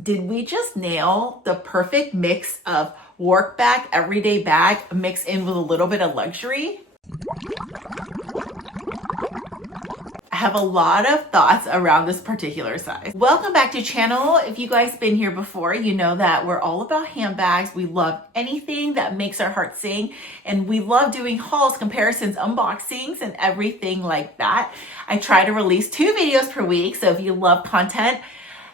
Did we just nail the perfect mix of work bag, everyday bag, mixed in with a little bit of luxury? I have a lot of thoughts around this particular size. Welcome back to channel. If you guys been here before, you know that we're all about handbags. We love anything that makes our heart sing, and we love doing hauls, comparisons, unboxings, and everything like that. I try to release 2 videos per week, so if you love content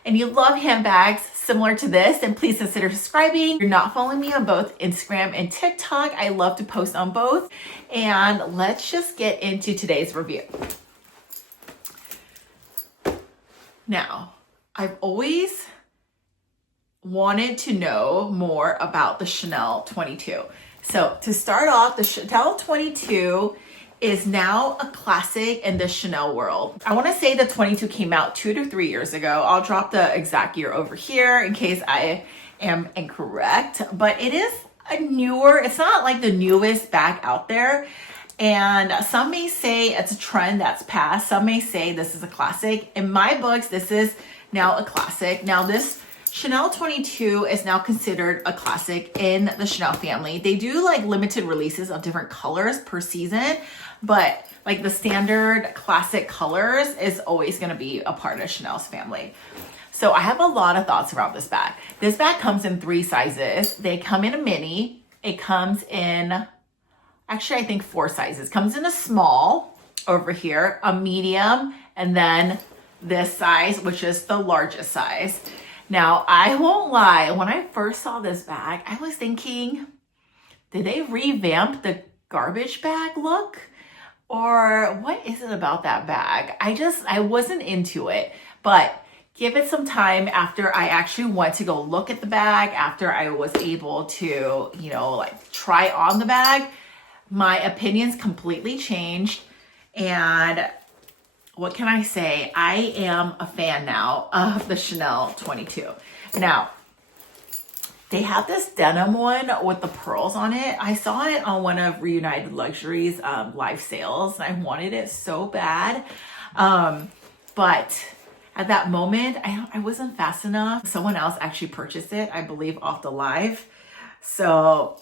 and you love handbags similar to this, then please consider subscribing. If you're not following me on both Instagram and TikTok, I love to post on both. And let's just get into today's review. Now, I've always wanted to know more about the Chanel 22. So to start off, the Chanel 22 is now a classic in the Chanel world. I want to say the 22 came out 2 to 3 years ago. I'll drop the exact year over here in case I am incorrect, but it is a newer, it's not like the newest bag out there. And some may say it's a trend that's passed. Some may say this is a classic. In my books, this is now a classic. Now this Chanel 22 is now considered a classic in the Chanel family. They do like limited releases of different colors per season, but like the standard classic colors is always going to be a part of Chanel's family. So I have a lot of thoughts around this bag. This bag comes in 3 sizes. They come in a mini. It comes in, actually I think 4 sizes. Comes in a small over here, a medium, and then this size, which is the largest size. Now, I won't lie, when I first saw this bag, I was thinking, did they revamp the garbage bag look? Or what is it about that bag? I wasn't into it, but give it some time after I actually went to go look at the bag, after I was able to, like try on the bag, my opinions completely changed. And what can I say? I am a fan now of the Chanel 22. Now, they have this denim one with the pearls on it. I saw it on one of Reunited Luxury's live sales, and I wanted it so bad. But at that moment, I wasn't fast enough. Someone else actually purchased it, I believe, off the live. So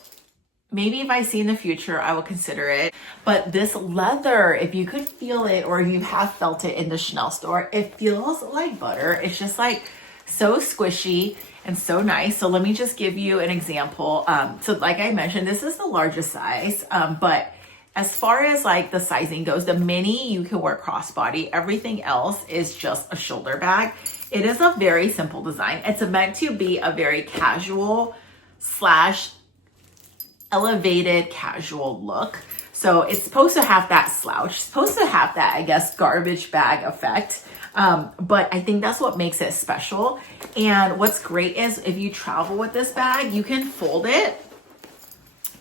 maybe if I see in the future, I will consider it. But this leather, if you could feel it, or if you have felt it in the Chanel store, it feels like butter. It's just like so squishy and so nice. So let me just give you an example. So like I mentioned, this is the largest size, but as far as like the sizing goes, the mini you can wear crossbody. Everything else is just a shoulder bag. It is a very simple design. It's meant to be a very casual / elevated casual look. So it's supposed to have that slouch, supposed to have that, I guess, garbage bag effect. But I think that's what makes it special. And what's great is if you travel with this bag, you can fold it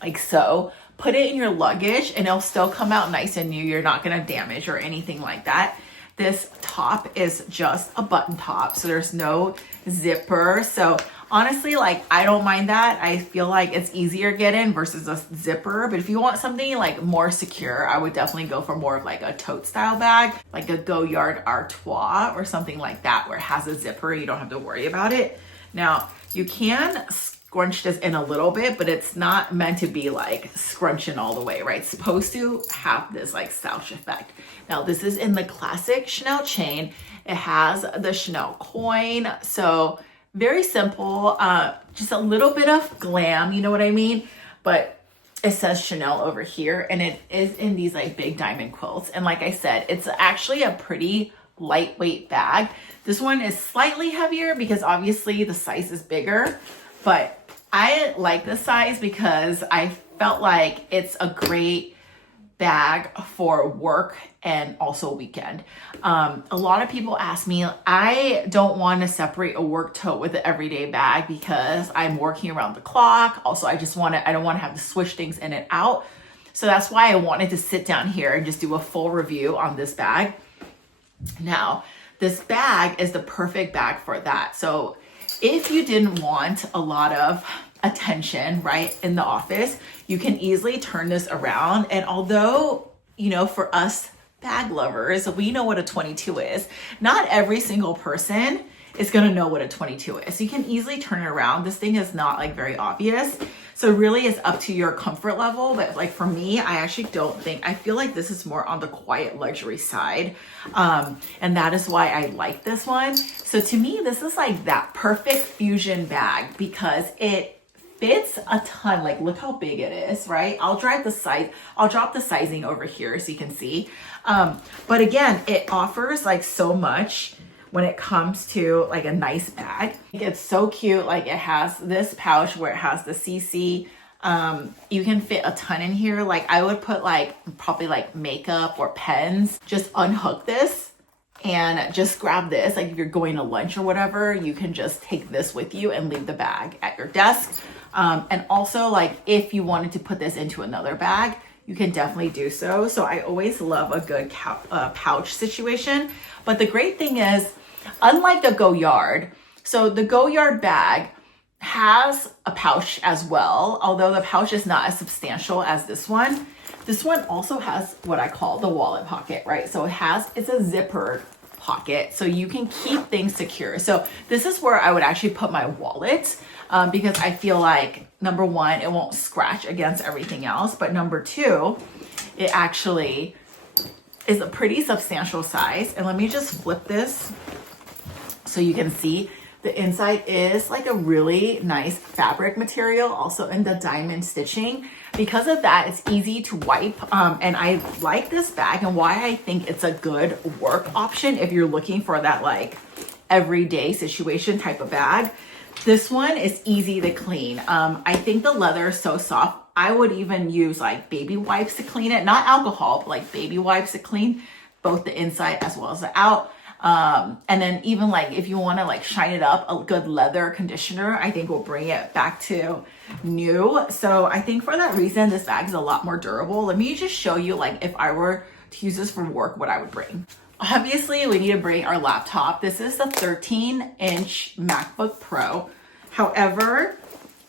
like so, put it in your luggage, and it'll still come out nice and new. You're not going to damage or anything like that. This top is just a button top, so there's no zipper. So honestly, like, I don't mind that. I feel like it's easier to get in versus a zipper. But if you want something like more secure, I would definitely go for more of like a tote style bag, like a Goyard Artois or something like that, where it has a zipper. You don't have to worry about it. Now, you can scrunch this in a little bit, but it's not meant to be like scrunching all the way, right? It's supposed to have this like slouch effect. Now, this is in the classic Chanel chain. It has the Chanel coin. So very simple, just a little bit of glam, you know what I mean? But it says Chanel over here, and it is in these like big diamond quilts. And like I said, it's actually a pretty lightweight bag. This one is slightly heavier because obviously the size is bigger, but I like this size because I felt like it's a great bag for work and also weekend. A lot of people ask me, I don't want to separate a work tote with an everyday bag because I'm working around the clock. Also, I don't want to have to switch things in and out. So that's why I wanted to sit down here and just do a full review on this bag. Now, this bag is the perfect bag for that. So if you didn't want a lot of attention, right, in the office, you can easily turn this around. And although, for us bag lovers, we know what a 22 is. Not every single person is gonna know what a 22 is. So you can easily turn it around. This thing is not like very obvious. So really it's up to your comfort level. But like for me, I actually don't think, I feel like this is more on the quiet luxury side. And that is why I like this one. So to me, this is like that perfect fusion bag because it fits a ton. Like look how big it is, right? I'll drop the sizing over here so you can see. But again, it offers like so much when it comes to like a nice bag. It's so cute. Like it has this pouch where it has the CC. You can fit a ton in here. Like I would put like probably like makeup or pens. Just unhook this and just grab this. Like if you're going to lunch or whatever, you can just take this with you and leave the bag at your desk. And also like if you wanted to put this into another bag, you can definitely do so. So I always love a good pouch situation. But the great thing is, unlike the Go Yard, so the Go Yard bag has a pouch as well, although the pouch is not as substantial as this one. This one also has what I call the wallet pocket, right? So it's a zippered pocket, so you can keep things secure. So this is where I would actually put my wallet because I feel like, number one, it won't scratch against everything else, but number two, it actually is a pretty substantial size. And let me just flip this so you can see the inside is like a really nice fabric material, also in the diamond stitching. Because of that, it's easy to wipe. And I like this bag and why I think it's a good work option if you're looking for that like everyday situation type of bag. This one is easy to clean. I think the leather is so soft. I would even use like baby wipes to clean it, not alcohol, but like baby wipes to clean both the inside as well as the out. And then even like if you want to like shine it up, a good leather conditioner I think will bring it back to new. So I think for that reason this bag is a lot more durable. Let me just show you like if I were to use this for work, what I would bring. Obviously we need to bring our laptop. This is the 13-inch MacBook Pro. However,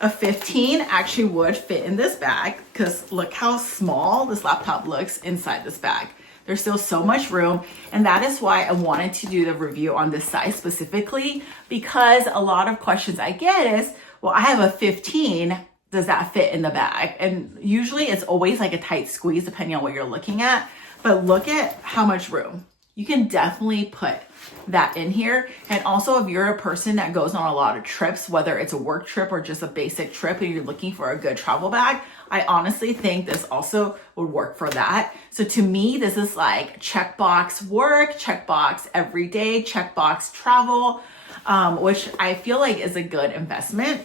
a 15 actually would fit in this bag because look how small this laptop looks inside this bag. There's still so much room, and that is why I wanted to do the review on this size specifically, because a lot of questions I get is, well, I have a 15, does that fit in the bag? And usually it's always like a tight squeeze depending on what you're looking at, but look at how much room. You can definitely put that in here. And also if you're a person that goes on a lot of trips, whether it's a work trip or just a basic trip and you're looking for a good travel bag, I honestly think this also would work for that. So to me, this is like checkbox work, checkbox everyday, checkbox travel, which I feel like is a good investment.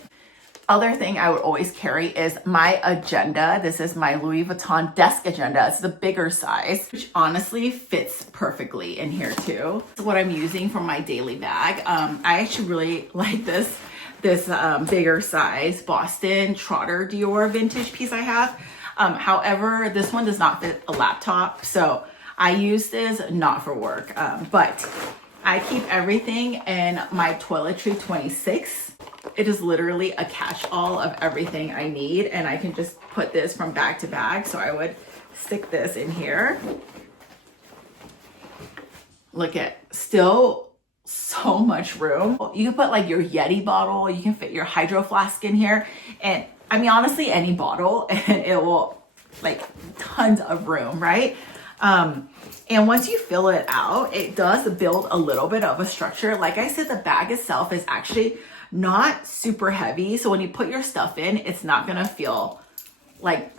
Other thing I would always carry is my agenda. This is my Louis Vuitton desk agenda. It's the bigger size, which honestly fits perfectly in here too. This is what I'm using for my daily bag. I actually really like this bigger size Boston Trotter Dior vintage piece I have. However, this one does not fit a laptop, so I use this not for work, but I keep everything in my toiletry 26. It is literally a catch-all of everything I need, and I can just put this from bag to bag. So I would stick this in here. Look at, still so much room. You can put like your Yeti bottle, you can fit your hydro flask in here, and I mean honestly any bottle, and it will like tons of room, right? And once you fill it out, it does build a little bit of a structure. Like I said, the bag itself is actually not super heavy, so when you put your stuff in, it's not gonna feel like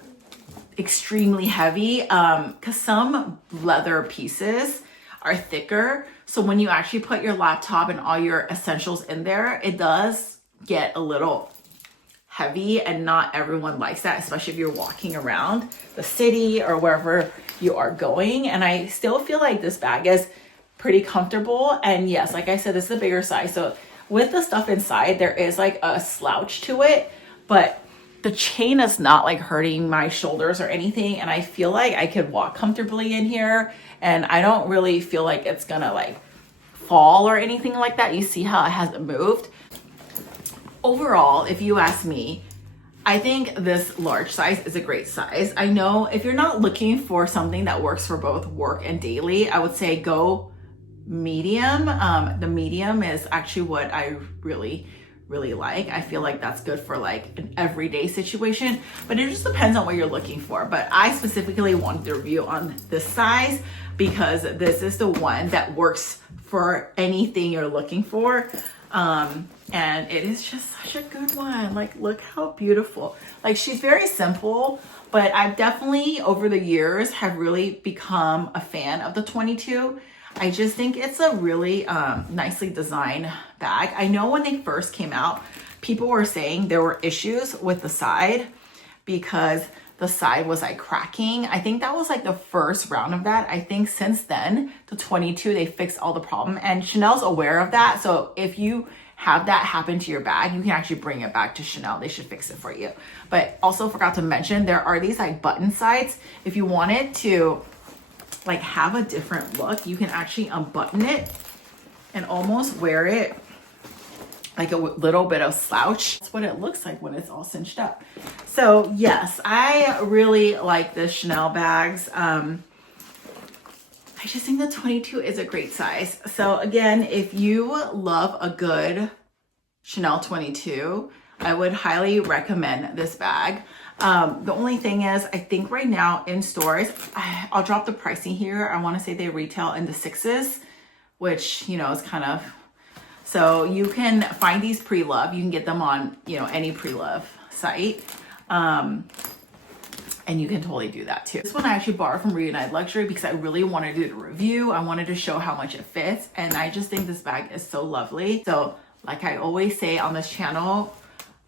extremely heavy, because some leather pieces are thicker. So when you actually put your laptop and all your essentials in there, it does get a little heavy, and not everyone likes that, especially if you're walking around the city or wherever you are going. And I still feel like this bag is pretty comfortable. And yes, like I said, this is a bigger size. So with the stuff inside, there is like a slouch to it, but the chain is not like hurting my shoulders or anything. And I feel like I could walk comfortably in here, and I don't really feel like it's gonna like fall or anything like that. You see how it hasn't moved. Overall, if you ask me, I think this large size is a great size. I know if you're not looking for something that works for both work and daily, I would say go medium. The medium is actually what I really like. I feel like that's good for like an everyday situation, but it just depends on what you're looking for. But I specifically wanted to review on this size because this is the one that works for anything you're looking for. And it is just such a good one. Like, look how beautiful. Like, she's very simple, but I've definitely over the years have really become a fan of the 22. I just think it's a really nicely designed bag. I know when they first came out, people were saying there were issues with the side because the side was like cracking. I think that was like the first round of that. I think since then, the 22, they fixed all the problem, and Chanel's aware of that. So if you have that happen to your bag, you can actually bring it back to Chanel. They should fix it for you. But also forgot to mention, there are these like button sides. If you wanted to like have a different look, you can actually unbutton it and almost wear it like a little bit of slouch. That's what it looks like when it's all cinched up. So yes, I really like the Chanel bags. I just think the 22 is a great size. So again, if you love a good Chanel 22, I would highly recommend this bag. The only thing is, I think right now in stores, I'll drop the pricing here. I want to say they retail in the $6s, which, you know, is kind of, so you can find these pre-love. You can get them on, you know, any pre-love site. And you can totally do that too. This one I actually borrowed from Reunited Luxury because I really wanted to do the review. I wanted to show how much it fits. And I just think this bag is so lovely. So like I always say on this channel,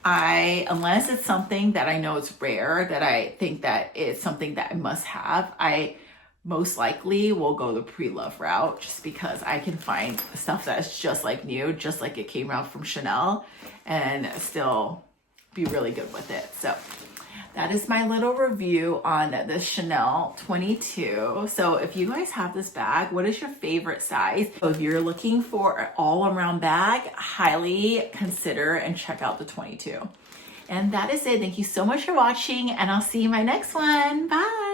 unless it's something that I know is rare, that I think that it's something that I must have, I most likely will go the pre-love route just because I can find stuff that's just like new, just like it came out from Chanel, and still be really good with it. So that is my little review on the Chanel 22. So if you guys have this bag, what is your favorite size? So if you're looking for an all-around bag, highly consider and check out the 22. And that is it. Thank you so much for watching, and I'll see you in my next one. Bye.